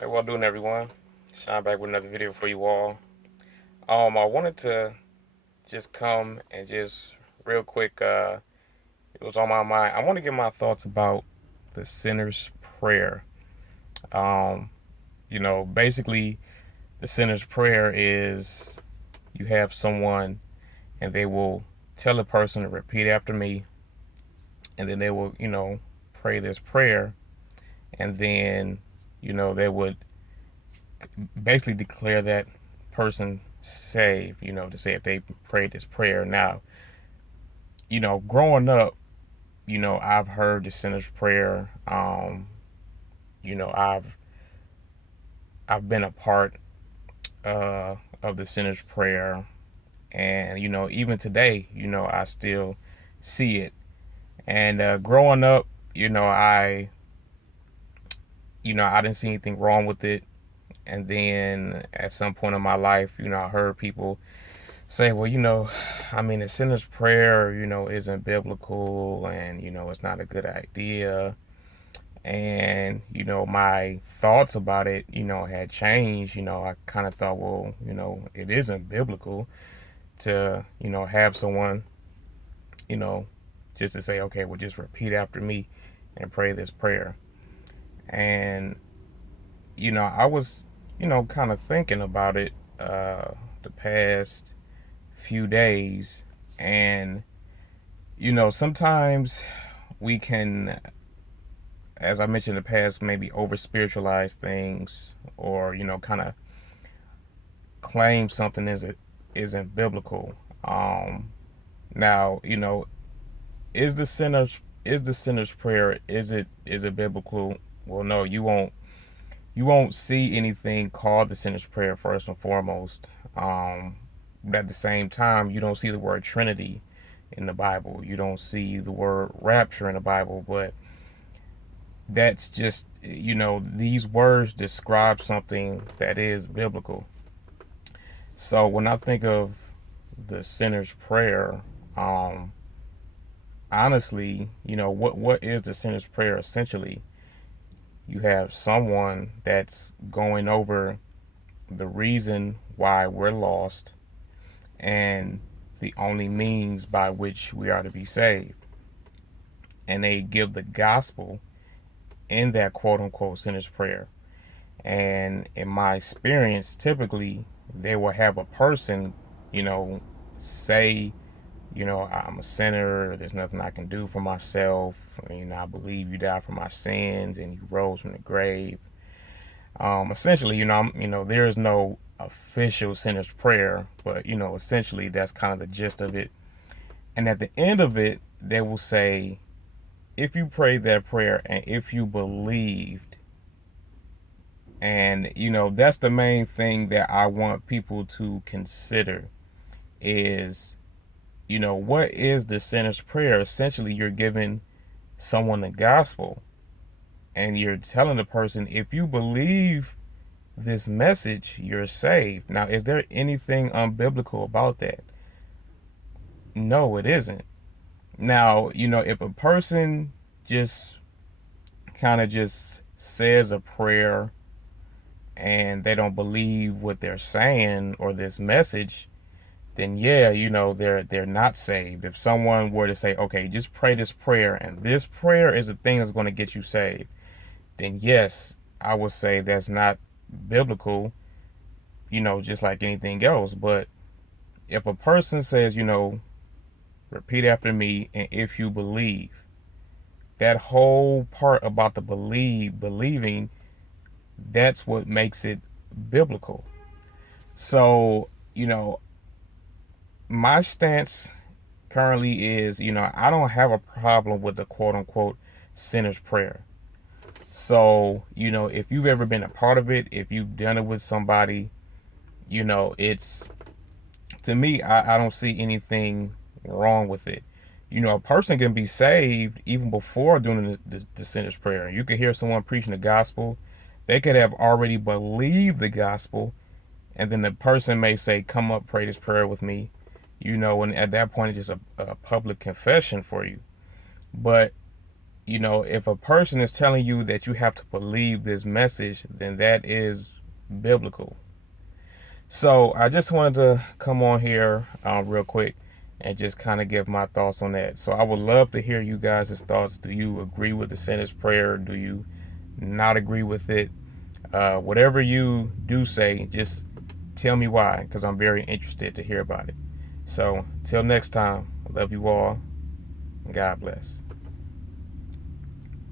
Hey, well doing everyone. Shine back with another video for you all. I wanted to just come and just real quick, it was on my mind. I want to get my thoughts about the sinner's prayer. Um, basically the sinner's prayer is you have someone and they will tell a person to repeat after me, and then they will, pray this prayer, and then, they would basically declare that person saved, to say if they prayed this prayer. Now, growing up, I've heard the sinner's prayer. You know, I've I've been a part of the sinner's prayer, and even today, I still see it. And growing up, I didn't see anything wrong with it. And then at some point in my life, I heard people say, well, the sinner's prayer, isn't biblical, and, it's not a good idea. And, my thoughts about it, had changed. I kind of thought, well, it isn't biblical to, have someone, you know, just to say, okay, well, just repeat after me and pray this prayer. And, I was, kind of thinking about it the past few days. And sometimes we can, as I mentioned in the past, maybe over spiritualize things, or kind of claim something isn't biblical. Now, is the sinner's prayer, is it biblical? Well, no, you won't see anything called the sinner's prayer first and foremost. But at the same time, you don't see the word Trinity in the Bible. You don't see the word rapture in the Bible. But that's just, these words describe something that is biblical. So when I think of the sinner's prayer, um, honestly, what is the sinner's prayer essentially? You have someone that's going over the reason why we're lost and the only means by which we are to be saved. And they give the gospel in that quote unquote sinner's prayer. And in my experience, typically they will have a person, say, I'm a sinner. There's nothing I can do for myself. I believe you died for my sins and you rose from the grave. Essentially, there is no official sinner's prayer, but essentially that's kind of the gist of it. And at the end of it, they will say, if you prayed that prayer and if you believed, and that's the main thing that I want people to consider is, what is the sinner's prayer? Essentially, you're giving someone the gospel and you're telling the person, if you believe this message, you're saved. Now, is there anything unbiblical about that? No, it isn't. Now, if a person just kind of just says a prayer and they don't believe what they're saying or this message, then yeah, they're not saved. If someone were to say, okay, just pray this prayer and this prayer is the thing that's going to get you saved, then yes, I would say that's not biblical, just like anything else. But if a person says, repeat after me, and if you believe, that whole part about the believing, that's what makes it biblical. So, my stance currently is, I don't have a problem with the quote unquote sinner's prayer. So, if you've ever been a part of it, if you've done it with somebody, it's, to me, I don't see anything wrong with it. A person can be saved even before doing the sinner's prayer. You could hear someone preaching the gospel. They could have already believed the gospel, and then the person may say, come up, pray this prayer with me. And at that point, it's just a public confession for you. But if a person is telling you that you have to believe this message, then that is biblical. So I just wanted to come on here real quick and just kind of give my thoughts on that. So I would love to hear you guys' thoughts. Do you agree with the sinner's prayer? Do you not agree with it? Whatever you do say, just tell me why, because I'm very interested to hear about it. So, till next time, I love you all, and God bless.